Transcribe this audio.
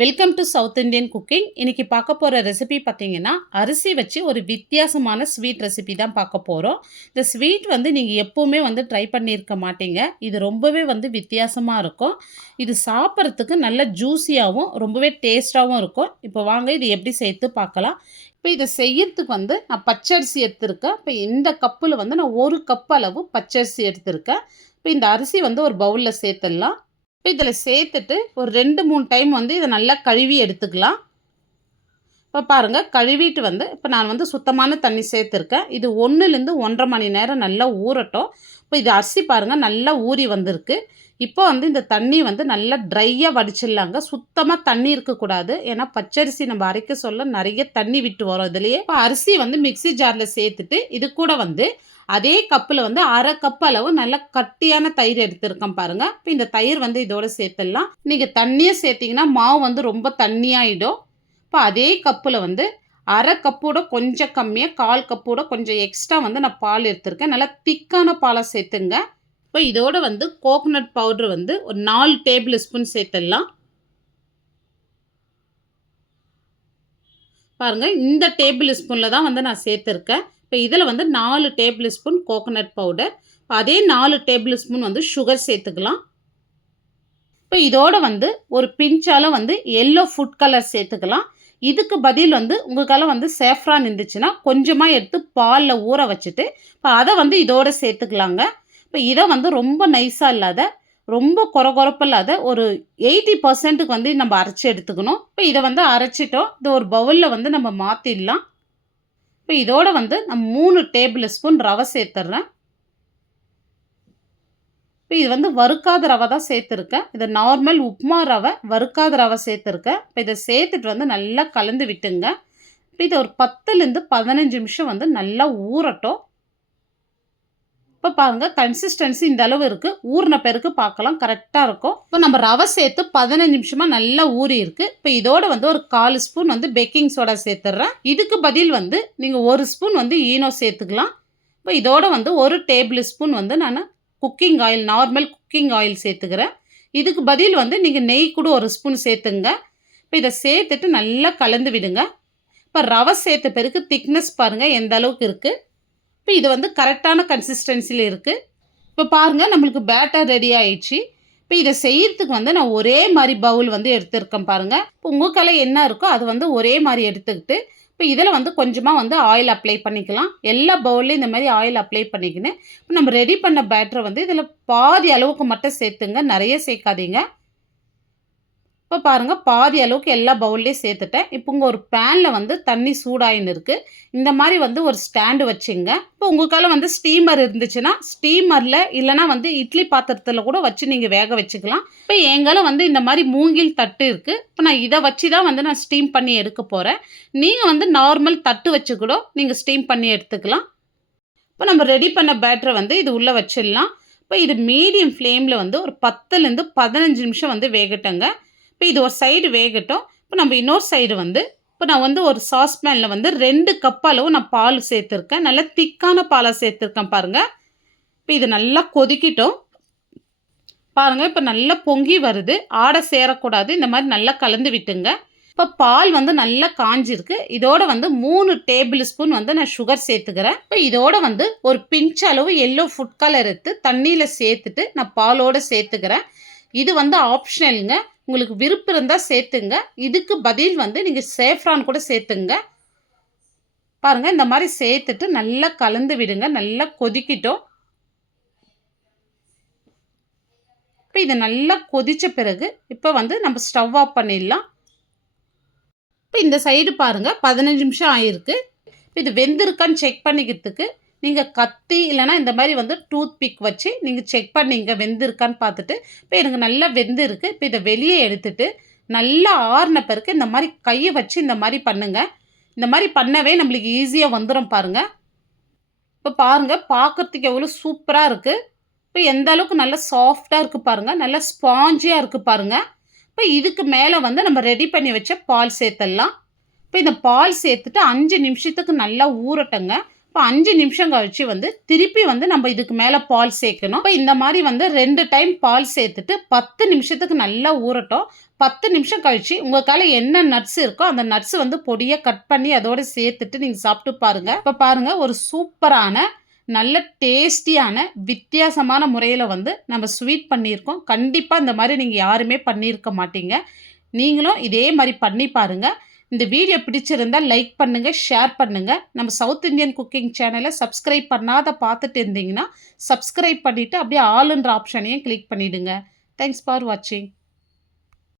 Welcome to south Indian cooking. இன்றைக்கி பார்க்க போகிற ரெசிபி பார்த்திங்கன்னா, அரிசி வச்சு ஒரு வித்தியாசமான ஸ்வீட் ரெசிபி தான் பார்க்க போகிறோம். இந்த ஸ்வீட் நீங்கள் எப்போவுமே ட்ரை பண்ணியிருக்க மாட்டீங்க. இது ரொம்பவே வித்தியாசமாக இருக்கும். இது சாப்பிட்றதுக்கு நல்ல ஜூஸியாகவும் ரொம்பவே டேஸ்ட்டாகவும் இருக்கும். இப்போ வாங்க இது எப்படி சேர்த்து பார்க்கலாம். இப்போ இதை செய்யறதுக்கு நான் பச்சரிசி எடுத்திருக்கேன். இப்போ இந்த கப்பில் நான் 1 கப் அளவு பச்சரிசி எடுத்திருக்கேன். இப்போ இந்த அரிசி ஒரு பவுலில் சேர்த்துடலாம். இப்போ இதில் சேர்த்துட்டு ஒரு 2-3 டைம் இதை நல்லா கழுவி எடுத்துக்கலாம். இப்போ பாருங்கள், கழுவிட்டு இப்போ நான் சுத்தமான தண்ணி சேர்த்துருக்கேன். இது 1லேருந்து 1.5 மணி நேரம் நல்லா ஊறட்டும். இப்போ இது அரிசி பாருங்கள் நல்லா ஊறி வந்திருக்கு. இப்போ இந்த தண்ணி நல்லா ட்ரையாக வடிச்சிடலாங்க. சுத்தமாக தண்ணி இருக்கக்கூடாது. ஏன்னா பச்சரிசி நம்ம அரைக்க சொல்ல நிறைய தண்ணி விட்டு வரும் இதுலேயே. இப்போ அரிசி மிக்ஸி ஜாரில் சேர்த்துட்டு இது கூட அதே கப்பில் 1/2 கப் அளவு நல்ல கட்டியான தயிர் எடுத்துருக்கேன் பாருங்கள். இப்போ இந்த தயிர் இதோட சேர்த்துடலாம். நீங்கள் தண்ணியை சேர்த்திங்கன்னா மாவு ரொம்ப தண்ணியாகிடும். இப்போ அதே கப்பில் 1/2 கப்போட கொஞ்சம் கம்மியாக 1/4 கப்போட கொஞ்சம் எக்ஸ்ட்ரா நான் பால் எடுத்துருக்கேன். நல்லா திக்கான பாலை சேர்த்துங்க. இப்போ இதோட கோகோனட் பவுட்ரு ஒரு 4 டேபிள் ஸ்பூன் சேர்த்துடலாம். பாருங்கள், இந்த டேபிள் ஸ்பூனில் தான் நான் சேர்த்துருக்கேன். இப்போ இதில் 4 டேபிள் ஸ்பூன் கோகோனட் பவுடர், அதே 4 டேபிள் ஸ்பூன் சுகர் சேர்த்துக்கலாம். இப்போ இதோட ஒரு பிஞ்சால் எல்லோ ஃபுட் கலர் சேர்த்துக்கலாம். இதுக்கு பதில் உங்களுக்கால சேஃப்ரான் இருந்துச்சுன்னா கொஞ்சமாக எடுத்து பாலில் ஊற வச்சுட்டு இப்போ அதை இதோட சேர்த்துக்கலாங்க. இப்போ இதை ரொம்ப நைஸாக இல்லாத ரொம்ப கொரகொரப்பு இல்லாத ஒரு 80%க்கு நம்ம அரைச்சி எடுத்துக்கணும். இப்போ இதை அரைச்சிட்டோம். இது ஒரு பவுலில் நம்ம மாற்றிடலாம். இப்போ இதோட நான் 3 டேபிள் ஸ்பூன் ரவை சேர்த்துட்றேன். இப்போ இது வறுக்காத ரவை தான் சேர்த்துருக்கேன். இது நார்மல் உப்புமா ரவை, வறுக்காத ரவை சேர்த்துருக்கேன். இப்போ இதை சேர்த்துட்டு நல்லா கலந்து விட்டுங்க. இப்போ இது ஒரு 10லேருந்து 15 நிமிஷம் நல்லா ஊறட்டும். இப்போ பாருங்கள், கன்சிஸ்டன்சி இந்த அளவு இருக்குது. ஊறின பிறகு பார்க்கலாம், கரெக்டாக இருக்கும். இப்போ நம்ம ரவை சேர்த்து 15 நிமிஷமாக நல்லா ஊறி இருக்குது. இப்போ இதோட ஒரு 1/4 ஸ்பூன் பேக்கிங் சோடா சேர்த்துட்றேன். இதுக்கு பதில் நீங்கள் 1 ஸ்பூன் ஈனோ சேர்த்துக்கலாம். இப்போ இதோட 1 டேபிள் ஸ்பூன் நான் cooking oil, normal cooking oil சேர்த்துக்கிறேன். இதுக்கு பதில் நீங்கள் நெய் கூட 1 ஸ்பூன் சேர்த்துங்க. இப்போ இதை சேர்த்துட்டு நல்லா கலந்து விடுங்க. இப்போ ரவை சேர்த்த பிறகு திக்னஸ் பாருங்கள் எந்த அளவுக்கு இருக்குது. இப்போ இது கரெக்டான கன்சிஸ்டன்சியில் இருக்குது. இப்போ பாருங்கள், நம்மளுக்கு பேட்டர் ரெடி ஆயிடுச்சு. இப்போ இதை செய்யறதுக்கு நான் ஒரே மாதிரி பவுல் எடுத்துருக்கேன் பாருங்கள். இப்போ உங்கள் கலை என்ன இருக்கோ அது ஒரே மாதிரி எடுத்துக்கிட்டு இப்போ இதில் கொஞ்சமாக ஆயில் அப்ளை பண்ணிக்கலாம். எல்லா பவுல்லையும் இந்த மாதிரி ஆயில் அப்ளை பண்ணிக்கின்னு இப்போ நம்ம ரெடி பண்ண பேட்டரை இதில் பாதி அளவுக்கு மட்டும் சேர்த்துங்க, நிறைய சேர்க்காதீங்க. இப்போ பாருங்கள், பாதி அளவுக்கு எல்லா பவுல்லையும் சேர்த்துட்டேன். இப்போ உங்கள் ஒரு பேனில் தண்ணி சூடாயின்னு இருக்குது. இந்த மாதிரி ஒரு ஸ்டாண்டு வச்சுங்க. இப்போ உங்களுக்கால ஸ்டீமர் இருந்துச்சுன்னா ஸ்டீமரில், இல்லைனா இட்லி பாத்திரத்தில் கூட வச்சு நீங்கள் வேக வச்சுக்கலாம். இப்போ எங்கால இந்த மாதிரி மூங்கில் தட்டு இருக்குது. இப்போ நான் இதை வச்சு தான் நான் ஸ்டீம் பண்ணி எடுக்க போகிறேன். நீங்கள் நார்மல் தட்டு வச்சு கூட நீங்கள் ஸ்டீம் பண்ணி எடுத்துக்கலாம். இப்போ நம்ம ரெடி பண்ண பேட்டரை இது உள்ளே வச்சிடலாம். இப்போ இது மீடியம் ஃப்ளேமில் ஒரு 10லேருந்து 15 நிமிஷம் வேகட்டுங்க. இப்போ இது ஒரு சைடு வேகட்டும். இப்போ நம்ம இன்னொரு சைடு இப்போ நான் ஒரு சாஸ்பேனில் 2 கப் அளவு நான் பால் சேர்த்துருக்கேன். நல்லா திக்கான பாலை சேர்த்துருக்கேன் பாருங்கள். இப்போ இது நல்லா கொதிக்கிட்டோம் பாருங்கள். இப்போ நல்லா பொங்கி வருது, ஆடை சேரக்கூடாது. இந்த மாதிரி நல்லா கலந்து விட்டுங்க. இப்போ பால் நல்லா காஞ்சிருக்கு. இதோட 3 டேபிள் ஸ்பூன் நான் சுகர் சேர்த்துக்கிறேன். இப்போ இதோட ஒரு பிஞ்ச் அளவு எல்லோ ஃபுட் கலர் எடுத்து தண்ணியில் சேர்த்துட்டு நான் பாலோடு சேர்த்துக்கிறேன். இது ஆப்ஷனலுங்க, உங்களுக்கு விருப்பம் இருந்தால் சேர்த்துங்க. இதுக்கு பதில் நீங்கள் சேஃப்ரான் கூட சேர்த்துங்க. பாருங்கள், இந்த மாதிரி சேர்த்துட்டு நல்லா கலந்து விடுங்க. நல்லா கொதிக்கிட்டோம். இப்போ இது நல்லா கொதித்த பிறகு இப்போ நம்ம ஸ்டவ் ஆஃப் பண்ணிடலாம். இப்போ இந்த சைடு பாருங்கள் 15 நிமிஷம் ஆகிருக்கு. இப்போ இது வெந்திருக்கான்னு செக் பண்ணிக்கிறதுக்கு நீங்கள் கத்தி இல்லைனா இந்த மாதிரி டூத் பிக் வச்சு நீங்கள் செக் பண்ணிங்க வெந்திருக்கான்னு பார்த்துட்டு. இப்போ எனக்கு நல்லா வெந்து இருக்குது. இப்போ இதை வெளியே எடுத்துட்டு நல்லா ஆறின பிறகு இந்த மாதிரி கையை வச்சு இந்த மாதிரி பண்ணுங்கள். இந்த மாதிரி பண்ணவே நம்மளுக்கு ஈஸியாக வந்துடும் பாருங்கள். இப்போ பாருங்கள், பார்க்குறதுக்கு எவ்வளோ சூப்பராக இருக்குது. இப்போ எந்த அளவுக்கு நல்லா சாஃப்டாக இருக்குது பாருங்கள், நல்லா ஸ்பாஞ்சியாக இருக்குது பாருங்கள். இப்போ இதுக்கு மேலே நம்ம ரெடி பண்ணி வச்ச பால் சேர்த்துடலாம். இப்போ இந்த பால் சேர்த்துட்டு 5 நிமிஷத்துக்கு நல்லா ஊறட்டுங்க. இப்போ 5 நிமிஷம் கழிச்சு வந்து திருப்பி வந்து நம்ம இதுக்கு மேலே பால் சேர்க்கணும். இப்போ இந்த மாதிரி வந்து 2 டைம் பால் சேர்த்துட்டு 10 நிமிஷத்துக்கு நல்லா ஊறட்டும். 10 நிமிஷம் கழிச்சு உங்கள் கையில் என்ன நட்ஸ் இருக்கோ அந்த நட்ஸ் வந்து பொடியாக கட் பண்ணி அதோட சேர்த்துட்டு நீங்கள் சாப்பிட்டு பாருங்கள். இப்போ பாருங்கள், ஒரு சூப்பரான நல்ல டேஸ்டியான வித்தியாசமான முறையில் வந்து நம்ம ஸ்வீட் பண்ணியிருக்கோம். கண்டிப்பாக இந்த மாதிரி நீங்கள் யாருமே பண்ணியிருக்க மாட்டீங்க. நீங்களும் இதே மாதிரி பண்ணி பாருங்கள். இந்த வீடியோ பிடிச்சிருந்தால் லைக் பண்ணுங்கள், ஷேர் பண்ணுங்கள். நம்ம சவுத் இந்தியன் குக்கிங் சேனலை சப்ஸ்கிரைப் பண்ணாத பார்த்துட்டு இருந்தீங்கன்னா சப்ஸ்கிரைப் பண்ணிவிட்டு அப்படியே ஆல்ன்ற ஆப்ஷனையும் கிளிக் பண்ணிவிடுங்க. தேங்க்ஸ் ஃபார் வாட்சிங்.